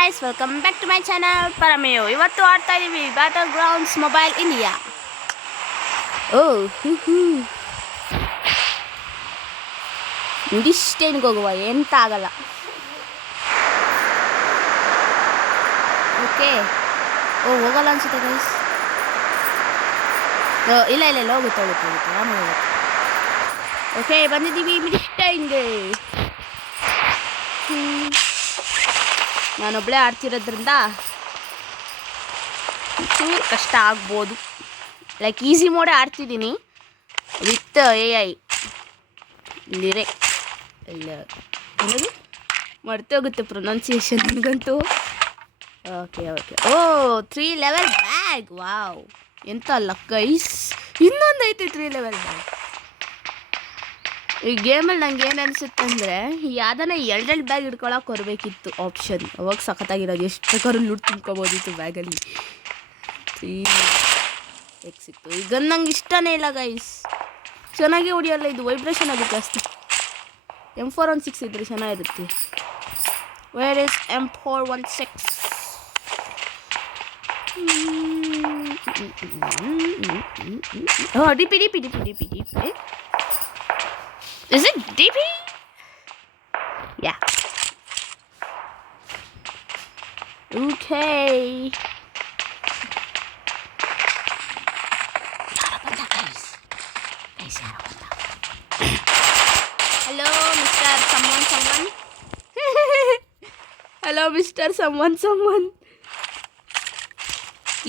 Guys, welcome back to my channel ಪರಮೇಯೋ. ಇವತ್ತು ಆಡ್ತಾ ಇದೀವಿ ಬ್ಯಾಟಲ್ ಗ್ರೌಂಡ್ಸ್ ಮೊಬೈಲ್ ಇಂಡಿಯಾ. ಡಿಸ್ಟೇನ್ಗೆ ಹೋಗುವ, ಎಂತ ಆಗಲ್ಲ. ಓಕೆ, ಹೋಗಲ್ಲ ಅನ್ಸುತ್ತೆ ಗೈಸ್. ಇಲ್ಲ ಹೋಗುತ್ತೆ ಆಮೇಲೆ ಹೋಗುತ್ತೆ. ಓಕೆ, ಬಂದಿದ್ದೀವಿ ಮಿಡಿಸ್ಟೈನ್ಗೆ. ನಾನೊಬ್ಬಳೇ ಆಡ್ತಿರೋದ್ರಿಂದ ಚೂರು ಕಷ್ಟ ಆಗ್ಬೋದು. ಲೈಕ್ ಈಸಿ ಮೋಡೇ ಆಡ್ತಿದ್ದೀನಿ ವಿತ್ AI. ಇಲ್ಲಿರೆ ಇಲ್ಲ ಏನದು ಮರ್ತೋಗುತ್ತೆ ಪ್ರೊನೌನ್ಸಿಯೇಷನ್ ನನಗಂತೂ. Okay 3 level bag. ವಾವ್, ಎಂತ ಲಕ್ ಗೈಸ್. ಇನ್ನೊಂದು ಐತೆ 3 ಲೆವೆಲ್ ಬ್ಯಾಗ್. ಈ ಗೇಮಲ್ಲಿ ನಂಗೆ ಏನು ಅನಿಸುತ್ತೆ ಅಂದರೆ, ಯಾವ್ದಾನ ಎರಡೆರಡು ಬ್ಯಾಗ್ ಹಿಡ್ಕೊಳಕ್ಕೆ ಕೊರಬೇಕಿತ್ತು ಆಪ್ಷನ್. ಅವಾಗ ಸಖತ್ತಾಗಿರೋದು, ಎಷ್ಟು ಬೇಕಾದ್ರೂ ಲೂಟ್ ತುಂಬ್ಕೊಬೋದಿತ್ತು ಬ್ಯಾಗಲ್ಲಿ. 3x ಸಿಕ್ತು. ಈಗ ನಂಗೆ ಇಷ್ಟನೇ ಇಲ್ಲ ಗೈಸ್, ಚೆನ್ನಾಗಿ ಹೊಡಿಯಲ್ಲ ಇದು, ವೈಬ್ರೇಷನ್ ಆಗುತ್ತೆ ಅಷ್ಟೇ. M416 ಇದ್ರೆ ಚೆನ್ನಾಗಿರುತ್ತೆ. Where is M416? DP. Is it DP? Yeah. Okay. Hello, Mr. Someone. Hello, Mr. Someone.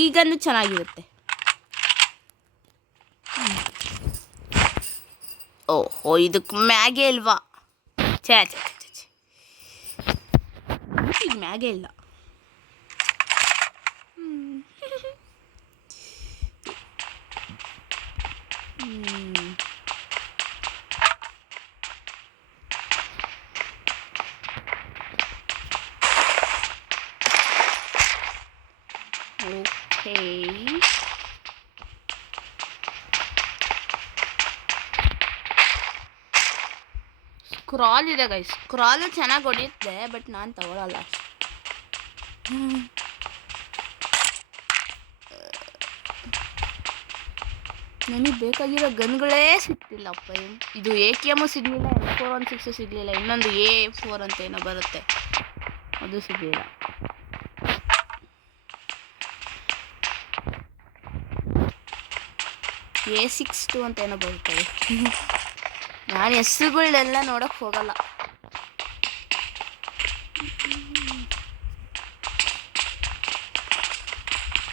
ಈಗನ್ನು ಚೆನ್ನಾಗಿರುತ್ತೆ. ಓಹೋ, ಇದಕ್ಕೆ ಮ್ಯಾಗೆ ಇಲ್ವಾ? ಛೇ ಈಗ ಮ್ಯಾಗೆ ಇಲ್ಲ. ಓಕೆ, ಸ್ಕ್ರಾಲ್ ಇದೆ ಗೈಸ್. ಸ್ಕ್ರಾಲು ಚೆನ್ನಾಗಿ ಹೊಡೆಯುತ್ತೆ, ಬಟ್ ನಾನು ತಗೊಳ್ಳಲ್ಲ. ನನಗೆ ಬೇಕಾಗಿರೋ ಗನ್ಗಳೇ ಸಿಗ್ತಿಲ್ಲಪ್ಪ. ಇದು AKM ಸಿಗಲಿಲ್ಲ, M416 ಸಿಗಲಿಲ್ಲ, ಇನ್ನೊಂದು A4 ಅಂತ ಏನೋ ಬರುತ್ತೆ, ಅದು ಸಿಗಲಿಲ್ಲ. A62 ಅಂತ ಏನೋ ಬರುತ್ತದೆ. ನಾನು ಹೆಸರುಗಳನ್ನೆಲ್ಲ ನೋಡಕ್ಕೆ ಹೋಗಲ್ಲ.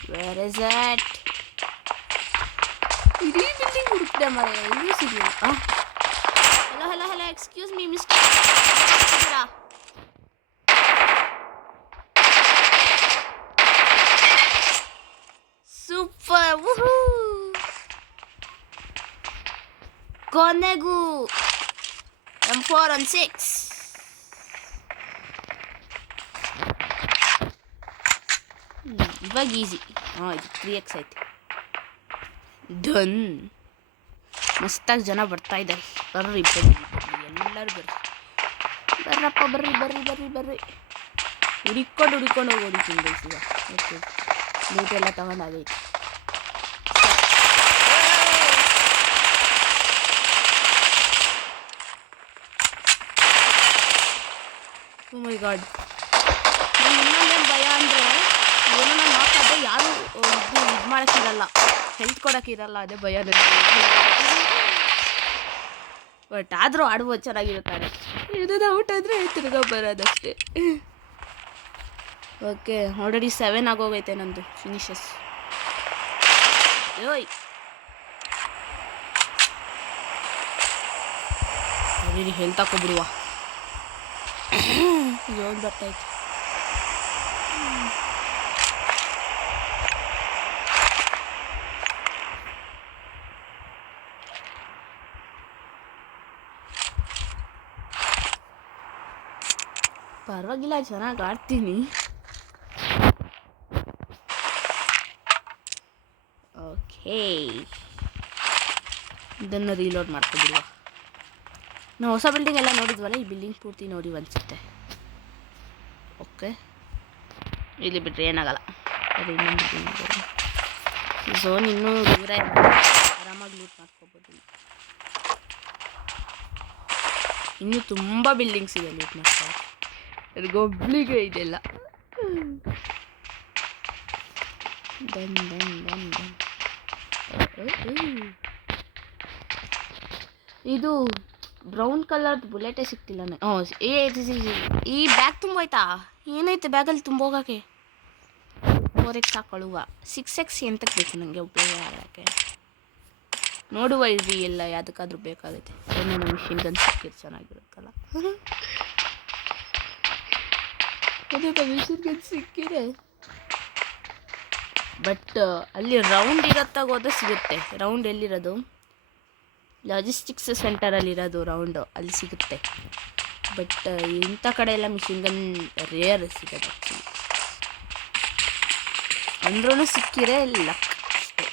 Where is it? ಇಡೀ ಬಿಲ್ಡಿಂಗ್ ಹುಡುಕ್ದೆ ಮರೆ, ಎಲ್ಲೂ ಸಿಗಲಿಲ್ಲ. Hello, excuse me mister. Super, woohoo. ಕೊನೆಗೂ M416. ಇವಾಗ ಈಸಿ. ಇದು 3x ಐತೆ. ಡನ್. ಮಸ್ತಾಗಿ ಜನ ಬರ್ತಾ ಇದ್ದಾರೆ. ಬರ್ರಿ ಎಲ್ಲರೂ ಬರ್ರಪ್ಪ, ಬರ್ರಿ. ಹುಡಿಕೊಂಡು ಹೋಗೋದಿತ್ತು ಈಗ. ಓಕೆ, ಲೂಟ್ ಎಲ್ಲ ತಗೊಂಡಾಗೈತೆ. ಓ ಮೈ ಗಾಡ್, ಇನ್ನೊಂದೇನು ಭಯ ಅಂದರೆ, ಏನೋ ನಾನು ಮಾತಾಡಿದ್ರೆ ಯಾರು ಇದು ಮಾಡೋಕ್ಕಿರಲ್ಲ, ಹೆಲ್ತ್ ಕೊಡೋಕ್ಕಿರಲ್ಲ, ಅದೇ ಭಯ ನನಗೆ. ಬಟ್ ಆದರೂ ಆಡ್ಬೋದು, ಚೆನ್ನಾಗಿರುತ್ತಾರೆ. ಏನಾದ್ರು ಔಟ್ ಆದರೆ ತಿರ್ಗಾ ಬರೋದಷ್ಟೇ. ಓಕೆ, ಆಲ್ರೆಡಿ 7 ಆಗೋಗೈತೆ ನಂದು ಫಿನಿಷಸ್. ಓಯ್ ಆಲ್ರೆಡಿ ಹೆಲ್ತ್ ಹಾಕೋಬಿಡುವ. ಜೋನ್ ಬರ್ತೈತೆ. ಪರವಾಗಿಲ್ಲ, ಚೆನ್ನಾಗಿ ಆಡ್ತೀನಿ. ಓಕೆ, ಇದನ್ನು ರೀಲೋಡ್ ಮಾಡ್ಕೊಬಿಡುವ. ನಾವು ಹೊಸ ಬಿಲ್ಡಿಂಗ್ ಎಲ್ಲ ನೋಡಿದ್ವಲ್ಲ, ಈ ಬಿಲ್ಡಿಂಗ್ ಪೂರ್ತಿ ನೋಡಿ ಅನಿಸುತ್ತೆ. ಓಕೆ, ಇಲ್ಲಿ ಬಿಟ್ಟರೆ ಏನಾಗಲ್ಲ. ಅದು ಇನ್ನೊಂದು ಝೋನ್ ಇನ್ನೂ ದೂರ ಇದೆ, ಆರಾಮಾಗಿ ಲೂಟ್ ಮಾಡ್ಕೋಬೋದು. ಇನ್ನೂ ತುಂಬ ಬಿಲ್ಡಿಂಗ್ಸ್ ಇದೆ ಲೂಟ್ ಮಾಡ್ಕೋ. ಅದಕ್ಕೊಬ್ಳಿಗೆ ಇದೆಲ್ಲ. ಇದು ಬ್ರೌನ್ ಕಲರ್ದು ಬುಲೆಟೇ ಸಿಕ್ತಿಲ್ಲ. ಈ ಬ್ಯಾಗ್ ತುಂಬೋಯ್ತಾ? ಏನೈತೆ ಬ್ಯಾಗಲ್ಲಿ ತುಂಬೋಗಕ್ಕೆ? 4x ಹಾಕೊಳ್ಳುವ. 6x ಎಂತಕ್ಕೆ ಬೇಕು ನನಗೆ ಉಪಯೋಗ ಆಗೋಕ್ಕೆ? ನೋಡುವ ಇಲ್ರಿ, ಎಲ್ಲ ಯಾವುದಕ್ಕಾದ್ರೂ ಬೇಕಾಗುತ್ತೆ. ಏನೇನೋ ಮಿಷಿನ್ ಗನ್ ಸಿಕ್ಕಿದ್ರೆ ಚೆನ್ನಾಗಿರುತ್ತಲ್ಲ. ಅದೇ ಮಿಷಿನ್ ಗನ್ ಸಿಕ್ಕಿದೆ, ಬಟ್ ಅಲ್ಲಿ ರೌಂಡ್ ಇರತ್ತಾಗ ಹೋದ್ರೆ ಸಿಗುತ್ತೆ. ರೌಂಡ್ ಎಲ್ಲಿರೋದು? ಲಾಜಿಸ್ಟಿಕ್ಸ್ ಸೆಂಟರಲ್ಲಿರೋದು ರೌಂಡು, ಅಲ್ಲಿ ಸಿಗುತ್ತೆ. ಬಟ್ ಇಂಥ ಕಡೆ ಎಲ್ಲ ಮಿಷಿನ್ ಗನ್ ರೇರ್ ಸಿಗೋದು ಆ್ಯಕ್ಚುಲಿ. ಅಂದ್ರೂ ಸಿಕ್ಕಿರೇ ಲಕ್ ಅಷ್ಟೇ.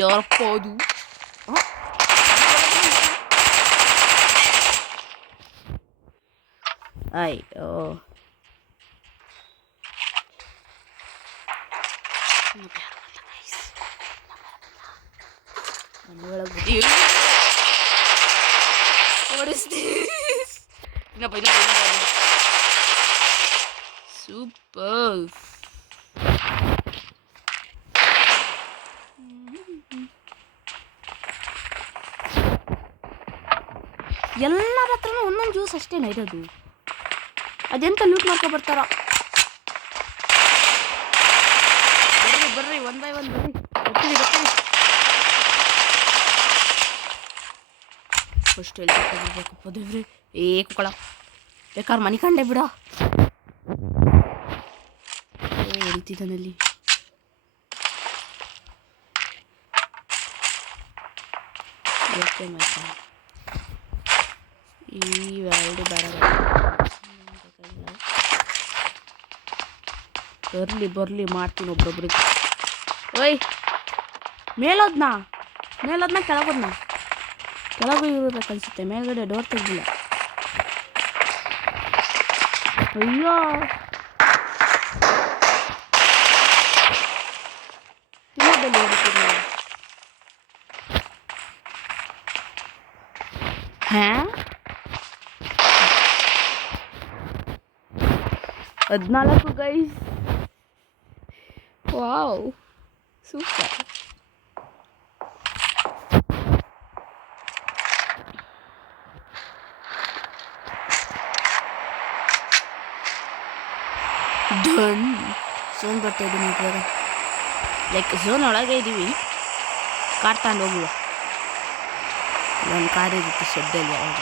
ಯಾರಪ್ಪ ಅದು? ಅಯ್ಯೋ, ಸೂಪರ್. ಎಲ್ಲರ ಹತ್ರನೂ ಒಂದೊಂದು ಜ್ಯೂಸ್ ಅಷ್ಟೇನ ಇರೋದು? ಅದೆಂತ ಲೂಟ್ ಮಾಡ್ಕೊ ಬರ್ತಾರ? ಬರ್ರಿ 1 by 1 ಬರ್ರಿ. ಫಸ್ಟ್ ಹೇಳ್ಬೇಕಪ್ಪ ದೇವ್ರೆ. ಕುಕ್ಕಳ ಬೇಕಾದ್ರೆ ಮನೆ ಕಂಡೆ ಬಿಡ. ಹೊಡಿತಿದ್ದಾನಲ್ಲಿ. ಓಕೆ ಮಾಯ್ತಾ, ಈ ಎರಡು ಬೇಡ. ಬರ್ಲಿ ಮಾಡ್ತೀನಿ ಒಬ್ಬೊಬ್ರಿಗೆ. ಓಯ್, ಮೇಲೋದ್ನ ಕೆಳಗೂ ಇರಬೇಕು ಅನ್ಸುತ್ತೆ. ಮೇಲ್ಗಡೆ ಡೋರ್ ತೆಗ್ದಿಲ್ಲ. ಅಯ್ಯೋ, ಇನ್ನೊಬ್ಬಲ್ಲಿ ಹೊಡಿತೀನಿ. ಹಾ, 14 guys. Wow, super. Done. Zone ಬರ್ತಾ ಇದ್ದೀನಿ ಇವಾಗ. ಲೈಕ್ ಝೋನ್ ಒಳಗೆ ಇದ್ದೀವಿ. ಕಾರ್ ತಗೊಂಡು ಹೋಗುವ. ಒಂದು ಕಾರ್ ಇರುತ್ತೆ ಶೆಡ್ಡಲ್ಲಿ. ಯಾವಾಗ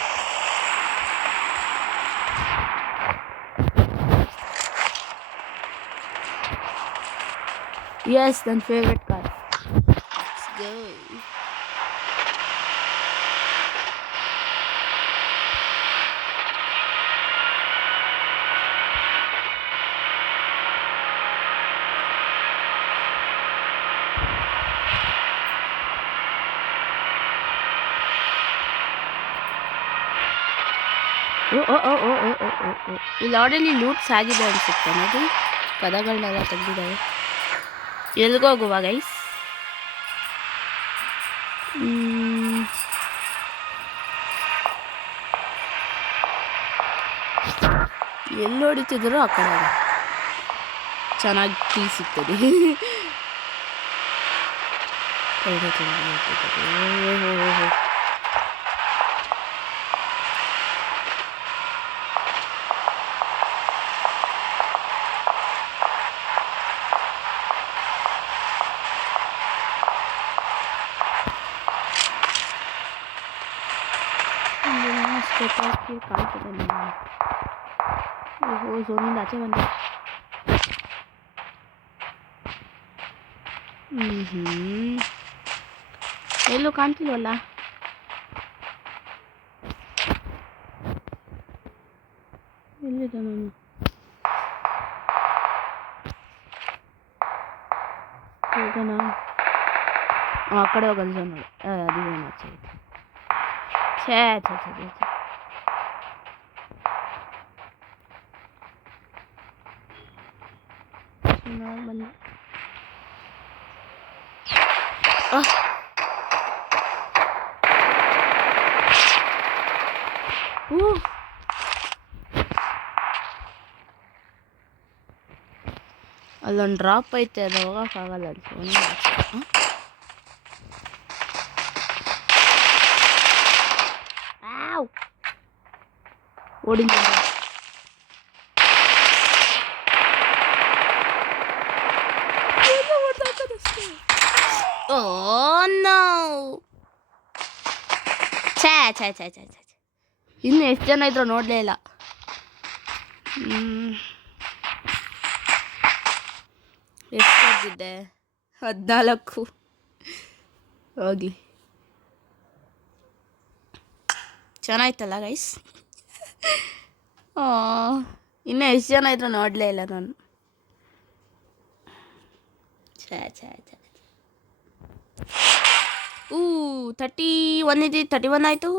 ಎಸ್, ನನ್ನ ಫೇವ್ರೆಟ್ ಕಾರ್. Let's go. ಇಲ್ಲಿ ಆಲ್ರೆಡಿ ಲೂಟ್ಸ್ ಆಗಿದೆ ಅನ್ಸುತ್ತೆ. ಅದು ಕದಗಳನ್ನೆಲ್ಲ ತೆಗೆದಿದ್ದಾರೆ. ಎಲ್ಗೋಗುವ ಗೈಸ್? ಎಲ್ಲಿ ಹೊಡಿತಿದ್ರು ಆ ಕಡೆ ಚೆನ್ನಾಗಿ ಕೀ ಸಿಗ್ತದೆ. ಕಾಣ್ತದೆ. ಓಹೋ, ಝೋನಿಂದ ಆಚೆ ಬಂದೆ. ಎಲ್ಲೂ ಕಾಣ್ತಿಲ್ವಲ್ಲ? ಎಲ್ಲಿದೆ ನಾನು? ಹೋಗೋಣ. ಆ ಕಡೆ ಹೋಗೋದು ಝೋನ್ ನೋಡಿ. ಅದು ಝೋನ್ ಆಚೆ ಇದೆ. ಛೇ. ಬಂದು ಅಲ್ಲೊಂದು ಡ್ರಾಪ್ ಐತೆ, ಅದು ಹೋಗೋಕ್ಕಾಗಲ್ಲ ಅಂತ ಓಡಿಂದ ಓ ನೋ. ಛೇ ಛೇ ಛೇ ಛೇ ಛೇ ಇನ್ನು ಎಷ್ಟು ಜನ ಇದ್ರು ನೋಡಲೇ ಇಲ್ಲ. ಎಷ್ಟಾಗಿದೆ? 14. ಹೋಗಲಿ, ಚೆನ್ನಾಯ್ತಲ್ಲ ಗೈಸ್. ಇನ್ನೂ ಎಷ್ಟು ಜನ ಇದ್ರು ನೋಡಲೇ ಇಲ್ಲ ನಾನು. ಛೇ ಛೇ ಛೇ 31 ಇದೆ, 31 ಆಯಿತು.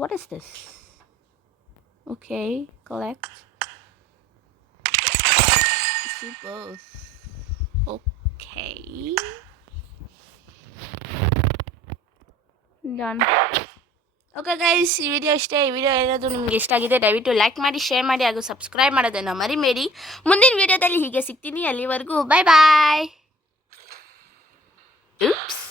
What is this? Okay, collect. Super. Okay done. Okay guys, ಈ ವಿಡಿಯೋ ಇಷ್ಟೇ. ಈ ವಿಡಿಯೋ ಏನಾದರೂ ನಿಮಗೆ ಇಷ್ಟ ಆಗಿದೆ ದಯವಿಟ್ಟು ಲೈಕ್ ಮಾಡಿ, ಶೇರ್ ಮಾಡಿ ಹಾಗೂ ಸಬ್ಸ್ಕ್ರೈಬ್ ಮಾಡೋದನ್ನು ಮರಿಬೇಡಿ. ಮುಂದಿನ ವಿಡಿಯೋದಲ್ಲಿ ಹೀಗೆ ಸಿಗ್ತೀನಿ. ಅಲ್ಲಿವರೆಗೂ ಬಾಯ್ ಬಾಯ್. Oops.